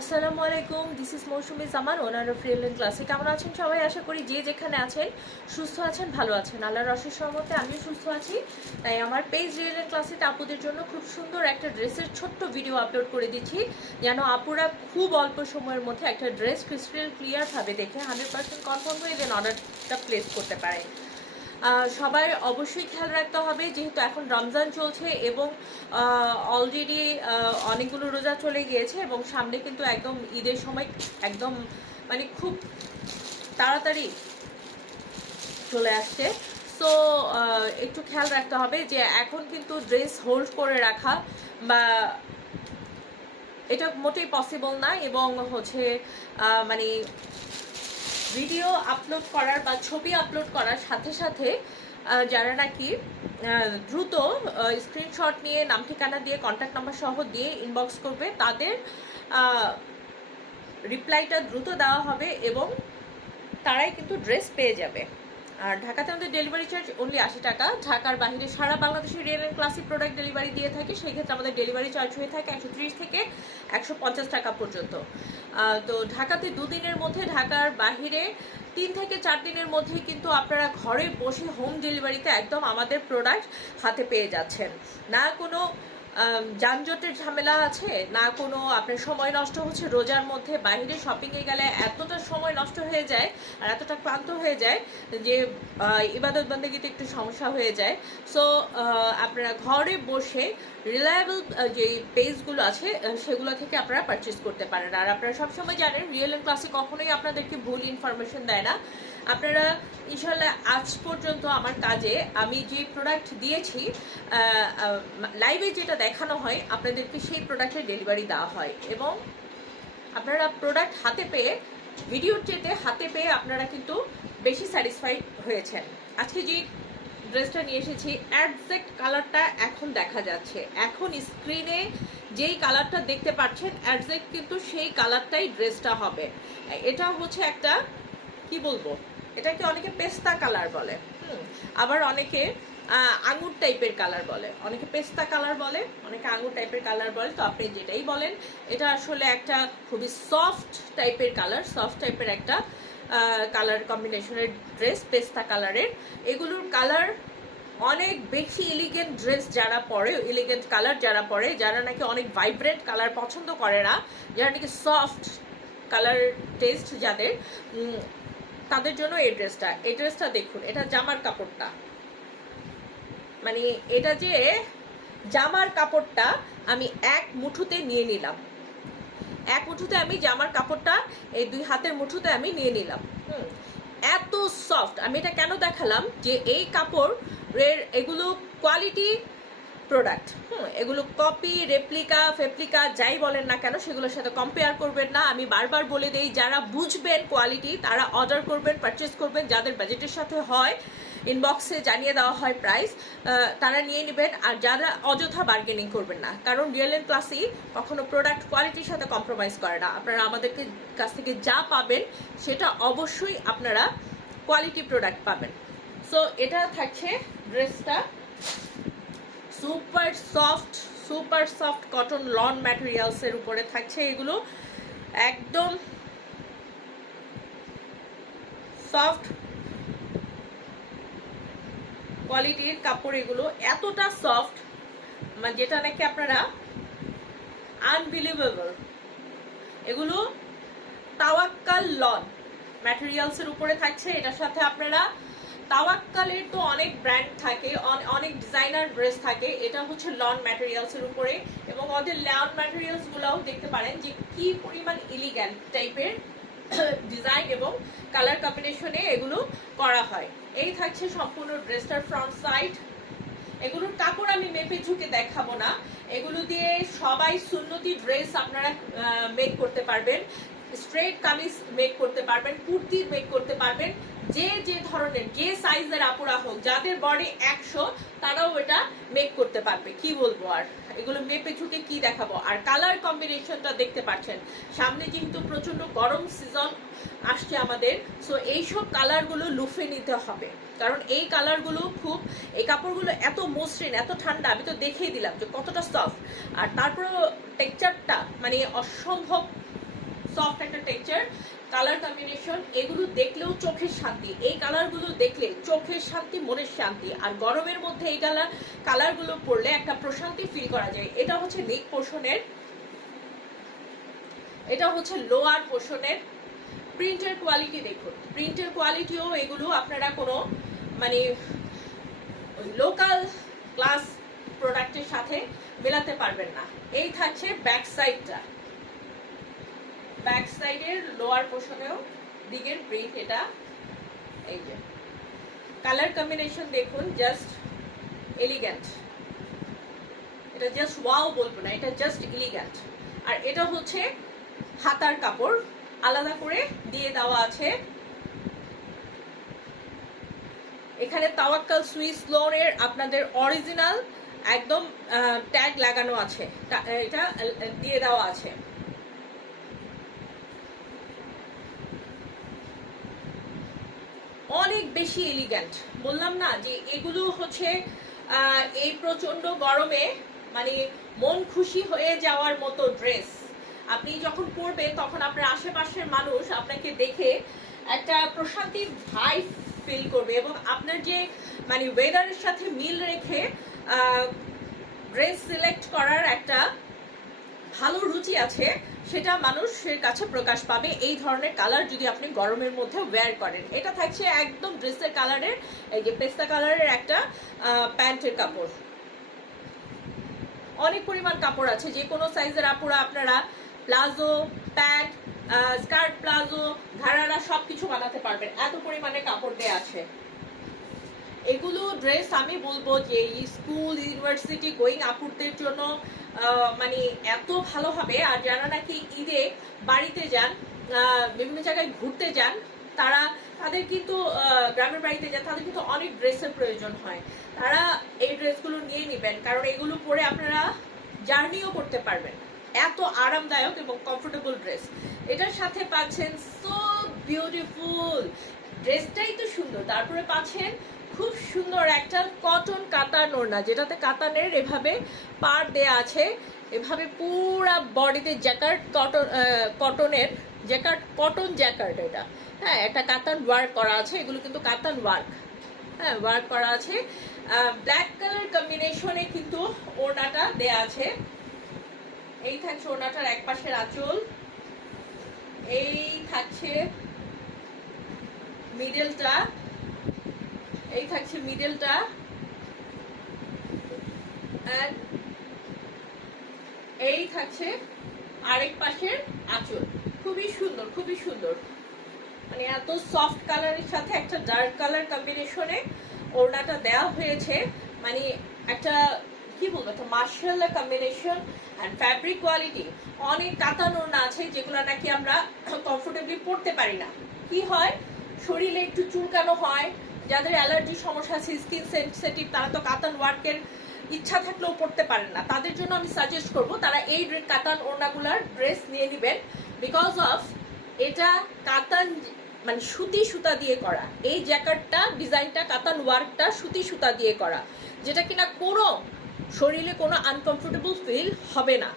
আসসালামু আলাইকুম, this is Mousumi Zaman, owner of real ক্লাসে। কেমন আছেন সবাই? আশা করি যে যেখানে আছেন সুস্থ আছেন, ভালো আছেন। আল্লাহর অশেষ রহমতে আমিও সুস্থ আছি। তাই আমার পেজ রিয়েল ক্লাসেতে আপুদের জন্য খুব সুন্দর একটা ড্রেসের ছোট্ট ভিডিও আপলোড করে দিচ্ছি, যেন আপুরা খুব অল্প সময়ের মধ্যে একটা ড্রেস ক্রিস্টাল ক্লিয়ারভাবে দেখে 100% কনফার্ম হয়ে দেন অর্ডারটা প্লেস করতে পারে। সবাই অবশ্যই খেয়াল রাখতে হবে, যেহেতু এখন রমজান চলছে এবং অলরেডি অনেকগুলো রোজা চলে গিয়েছে এবং সামনে কিন্তু একদম ঈদের সময় একদম মানে খুব তাড়াতাড়ি চলে আসছে। সো একটু খেয়াল রাখতে হবে যে এখন কিন্তু ড্রেস হোল্ড করে রাখা বা এটা মোটেই পসিবল না, এবং হচ্ছে মানে ভিডিও আপলোড করার বা ছবি আপলোড করার সাথে সাথে যারা নাকি দ্রুত স্ক্রিনশট নিয়ে নাম ঠিকানা দিয়ে কন্ট্যাক্ট নাম্বার সহ দিয়ে ইনবক্স করবে, তাদের রিপ্লাইটা দ্রুত দেওয়া হবে এবং তারাই কিন্তু ড্রেস পেয়ে যাবে। আর ঢাকাতে আমাদের ডেলিভারি চার্জ অনলি 80 টাকা। ঢাকার বাইরে সারা বাংলাদেশে real and classic product delivery দিয়ে থাকে, সেই ক্ষেত্রে আমাদের ডেলিভারি চার্জ হয়ে থাকে 130 থেকে 150 টাকা পর্যন্ত। তো ঢাকাতে দুদিনের মধ্যে, ঢাকার বাহিরে 3 থেকে 4 দিনের মধ্যেই কিন্তু আপনারা ঘরে বসে হোম ডেলিভারিতে একদম আমাদের প্রোডাক্ট হাতে পেয়ে যাচ্ছেন। না কোনো যানজটের ঝামেলা আছে, না কোনো আপনার সময় নষ্ট হচ্ছে। রোজার মধ্যে বাইরে শপিংয়ে গেলে এতটা সময় নষ্ট হয়ে যায় আর এতটা ক্লান্ত হয়ে যায় যে ইবাদত বন্দেগীতে একটু সমস্যা হয়ে যায়। সো আপনারা ঘরে বসে রিলায়েবল যে পেজগুলো আছে সেগুলো থেকে আপনারা পারচেস করতে পারেন। আর আপনারা সবসময় জানেন রিয়েল অ্যান্ড ক্লাসে কখনোই আপনাদেরকে ভুল ইনফরমেশন দেয় না। আপনারা ইনশাল্লাহ আজ পর্যন্ত আমার কাজে আমি যে প্রোডাক্ট দিয়েছি লাইভে যেটা দেখানো হয় আপনাদেরকে সেই প্রোডাক্টের ডেলিভারি দেওয়া হয় এবং আপনারা প্রোডাক্ট হাতে পেয়ে, ভিডিওর চেতে হাতে পেয়ে আপনারা কিন্তু বেশি স্যাটিসফাইড হয়েছেন। আজকে যে ড্রেসটা নিয়ে এসেছি একজ্যাক্ট কালারটা এখন দেখা যাচ্ছে, এখন স্ক্রিনে যেই কালারটা দেখতে পাচ্ছেন একজ্যাক্ট কিন্তু সেই কালারটাই ড্রেসটা হবে। এটা হচ্ছে একটা কি বলবো, এটাকে অনেকে পেস্তা কালার বলে, আবার অনেকে আঙুর টাইপের কালার বলে, অনেকে পেস্তা কালার বলে, অনেকে আঙুর টাইপের কালার বলে। তো আপনি যেটাই বলেন, এটা আসলে একটা খুবই সফট টাইপের কালার, সফট টাইপের একটা কালার কম্বিনেশনের ড্রেস, পেস্তা কালারের। এগুলোর কালার অনেক বেশি এলিগেন্ট ড্রেস যারা পরে, এলিগেন্ট কালার যারা পরে, যারা নাকি অনেক ভাইব্রেন্ট কালার পছন্দ করে না, যারা নাকি সফট কালার টেস্ট যাদের, তাদের জন্য এই ড্রেসটা দেখুন। এটা জামার কাপড়টা, মানে এটা যে জামার কাপড়টা আমি এক মুঠোতে নিয়ে নিলাম, এক মুঠোতে আমি জামার কাপড়টা এই দুই হাতের মুঠোতে আমি নিয়ে নিলাম। এত সফট। আমি এটা কেন দেখালাম যে এই কাপড়ের এগুলো কোয়ালিটি প্রোডাক্ট, এগুলো কপি, রেপ্লিকা, ফেপ্লিকা যাই বলেন না কেন সেগুলোর সাথে কম্পেয়ার করবেন না। আমি বারবার বলে দেই, যারা বুঝবেন কোয়ালিটি তারা অর্ডার করবেন, পারচেস করবেন। যাদের বাজেটের সাথে হয় ইনবক্সে জানিয়ে দেওয়া হয় প্রাইস, তারা নিয়ে নেবেন। আর যারা অযথা বার্গেনিং করবেন না, কারণ রিয়েল অ্যান্ড ক্লাসি কখনো প্রোডাক্ট কোয়ালিটির সাথে কম্প্রোমাইজ করে না। আপনারা আমাদেরকে কাছ থেকে যা পাবেন সেটা অবশ্যই আপনারা কোয়ালিটি প্রোডাক্ট পাবেন। সো এটা থাকছে ড্রেসটা, সুপার সফট কটন লন ম্যাটেরিয়ালসের উপরে থাকছে। এগুলো একদম সফট কোয়ালিটির কাপড়, এগুলো এতটা সফট মানে যেটা নাকি আপনারা আনবিলিভেবল। এগুলো তাওয়াক্কাল লন ম্যাটেরিয়ালসের উপরে থাকছে। এটার সাথে আপনারা তাওয়াক্কালের তো অনেক ব্র্যান্ড থাকে, অনেক ডিজাইনার ড্রেস থাকে, এটা হচ্ছে লন ম্যাটেরিয়ালসের উপরে। এবং ওদের লন ম্যাটেরিয়ালস গুলাও দেখতে পারেন যে কি পরিমাণ এলিগ্যান্ট টাইপের ডিজাইন এবং কালার কম্বিনেশনে এগুলো করা হয়। এই থাকছে সম্পূর্ণ ড্রেসটার ফ্রন্ট সাইড। এগুলোর কাপড় আমি মেপে ঝুঁকে দেখাবো না, এগুলো দিয়ে সবাই সুন্নতি ড্রেস আপনারা মেক করতে পারবেন, স্ট্রেট কামিজ মেক করতে পারবেন, কুর্তি মেক করতে পারবেন। যে যে ধরনের, যে সাইজের আপুরা হোক, যাদের বডি 100 তারাও এটা মেক করতে পারবে। কি বলবো আর, এগুলো মেপে ঝুঁকে কি দেখাবো। আর কালার কম্বিনেশনটা দেখতে পাচ্ছেন, সামনে যেহেতু প্রচন্ড গরম সিজন আসছে আমাদের, সো এইসব কালারগুলো লুফে নিতে হবে, কারণ এই কালারগুলো খুব, এই কাপড়গুলো এত মসৃণ, এত ঠান্ডা। আমি তো দেখিয়ে দিলাম যে কতটা সফট, আর তারপরেও টেক্সচারটা মানে অসম্ভব সফট একটা টেক্সচার, কালার কম্বিনেশন, এগুলো দেখলেও চোখের শান্তি। এই কালারগুলো দেখলে চোখের শান্তি, মনের শান্তি। আর গরমের মধ্যে এই কালারগুলো পরলে একটা প্রশান্তি ফিল করা যায়। এটা হচ্ছে নেক পোর্শনের, এটা হচ্ছে লোয়ার পোর্শনের। প্রিন্টের কোয়ালিটি দেখুন, প্রিন্টের কোয়ালিটিও এগুলো আপনারা কোনো মানে লোকাল ক্লাস প্রোডাক্টের সাথে মেলাতে পারবেন না। এই থাকছে ব্যাক সাইডটা, ব্যাক সাইডের লোয়ার পোর্শনেও দিকের প্রিন্ট এটা। এই যে কালার কম্বিনেশন দেখুন, জাস্ট এলিগ্যান্ট। এটা জাস্ট ওয়াও বলবো না, এটা জাস্ট এলিগ্যান্ট। আর এটা হচ্ছে হাতার কাপড় আলাদা করে দিয়ে দেওয়া আছে। এখানে তাওয়াক্কাল সুইস লোনের আপনাদের অরিজিনাল একদম ট্যাগ লাগানো আছে, এটা দিয়ে দেওয়া আছে। অনেক বেশি এলিগ্যান্ট, বললাম না যে এগুলো হচ্ছে এই প্রচন্ড গরমে মানে মন খুশি হয়ে যাওয়ার মতো ড্রেস। আপনি যখন পরবেন তখন আপনার আশেপাশের মানুষ আপনাকে দেখে একটা প্রশান্তির ভাইব ফিল করবে, এবং আপনার যে মানে ওয়েদারের সাথে মিল রেখে ড্রেস সিলেক্ট করার একটা ভালো রুচি আছে, সেটা মানুষের কাছে প্রকাশ পাবে এই ধরনের কালার যদি আপনি গরমের মধ্যে ওয়্যার করেন। এটা থাকছে একদম ড্রেসের কালারের, এই যে পেস্তা কালারের একটা প্যান্টের কাপড়। অনেক পরিমাণ কাপড় আছে, যে কোনো সাইজের আপুরা আপনারা প্লাজো, প্যান্ট, স্কার্ট, প্লাজো, ঘাড়ারা সবকিছু বানাতে পারবেন, এত পরিমাণে কাপড় দেয়া আছে। এগুলো ড্রেস আমি বলবো যে স্কুল ইউনিভার্সিটি গোয়িং আপুরদের জন্য মানে এত ভালো হবে। আর যারা নাকি ঈদে বাড়িতে যান, বিভিন্ন জায়গায় ঘুরতে যান, তাদের কিন্তু গ্রামের বাড়িতে যান, তাদের কিন্তু অনেক ড্রেসের প্রয়োজন হয়। তারা এই ড্রেসগুলো নিয়ে নেবেন, কারণ এগুলো পরে আপনারা জার্নিও করতে পারবেন। এত আরামদায়ক এবং কমফোর্টেবল ড্রেস। এটার সাথে পাচ্ছেন সো বিউটিফুল, ড্রেসটাই তো সুন্দর, তারপরে পাচ্ছেন খুব সুন্দর একটা কটন কাতান ওড়না, যেটাতে কাতানের এভাবে পাড় দেয়া আছে, এভাবে পুরা বডিতে জ্যাকার্ড, কটনের জ্যাকার্ড, কটন জ্যাকার্ড এটা। হ্যাঁ, একটা কাতান ওয়ার্ক করা আছে, এগুলো কিন্তু কাতান ওয়ার্ক, হ্যাঁ ওয়ার্ক করা আছে। ব্ল্যাক কালার কম্বিনেশনে কিন্তু ওড়নাটা দেয়া আছে। এই থাকছে ওড়নাটার এক পাশের আঁচল, এই থাকছে মিডলটা, এই থাকছে মিডলটা, এই থাকছে আরেক পাশের আঁচল। খুবই সুন্দর, খুবই সুন্দর, মানে এত সফট কালারের সাথে একটা ডার্ক কালার কম্বিনেশনে ওড়নাটা দেওয়া হয়েছে। মানে একটা কি বলবো, একটা মার্শাল্লাহ কম্বিনেশন। অ্যান্ড ফ্যাব্রিক কোয়ালিটি, অনেক কাতান ওড়না আছে যেগুলো নাকি আমরা কমফোর্টেবলি পরতে পারি না। কি হয়, শরীরে একটু চুলকানো হয়, যাদের অ্যালার্জি সমস্যা আছে, স্কিন সেনসিটিভ, তারা তো কাতান ওয়ার্কের ইচ্ছা থাকলেও পড়তে পারেন না। তাদের জন্য আমি সাজেস্ট করব তারা এই কাতান ওড়নাগুলার ড্রেস নিয়ে নেবেন, বিকজ অফ এটা কাতান মানে সুতি সুতা দিয়ে করা। এই জ্যাকেটটা ডিজাইনটা, কাতান ওয়ার্কটা সুতি সুতা দিয়ে করা, যেটা কিনা কোনো শরীরে কোনো আনকমফোর্টেবল ফিল হবে না।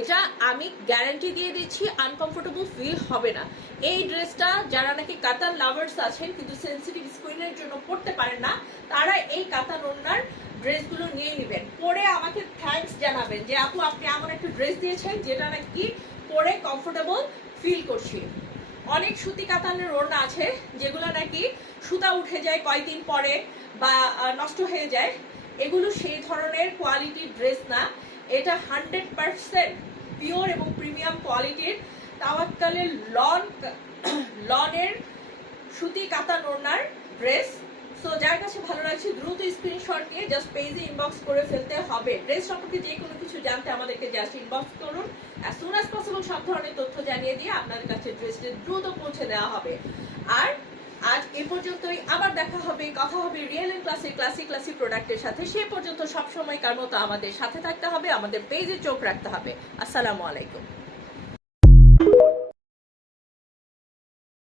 এটা আমি গ্যারান্টি দিয়ে দিচ্ছি, আনকমফোর্টেবল ফিল হবে না। এই ড্রেসটা যারা নাকি কাতান লাভার্স আছেন কিন্তু সেন্সিটিভ স্কিনের জন্য পরতে পারেন না, তারা এই কাতান ওড়নার ড্রেসগুলো নিয়ে নেবেন, পরে আমাকে থ্যাঙ্কস জানাবেন যে আপু আপনি এমন একটা ড্রেস দিয়েছেন যেটা নাকি পরে কমফোর্টেবল ফিল করছি। অনেক সুতি কাতানের ওড়না আছে যেগুলো নাকি সুতা উঠে যায় কয়েকদিন পরে বা নষ্ট হয়ে যায়, এগুলো সেই ধরনের কোয়ালিটির ড্রেস না। এটা 100% পিওর এবং প্রিমিয়াম কোয়ালিটির তাওয়াক্কালের লনের সুতি কাতান ওড়নার ড্রেস। সো যার কাছে ভালো লাগছে দ্রুত স্ক্রিনশট নিয়ে জাস্ট পেজে ইনবক্স করে ফেলতে হবে। ড্রেস সম্পর্কে যে কোনো কিছু জানতে আমাদেরকে জাস্ট ইনবক্স করুন, অ্যাজ সুন অ্যাজ পসিবল সব ধরনের তথ্য জানিয়ে দিয়ে আপনাদের কাছে ড্রেসটি দ্রুত পৌঁছে দেওয়া হবে। আর আজ এ পর্যন্তই, আবার দেখা হবে, কথা হবে রিয়েল এন্ড ক্লাসিক প্রোডাক্টের সাথে। সে পর্যন্ত সবসময়কার মতো আমাদের সাথে থাকতে হবে, আমাদের পেজে চোখ রাখতে হবে। আসসালামু আলাইকুম।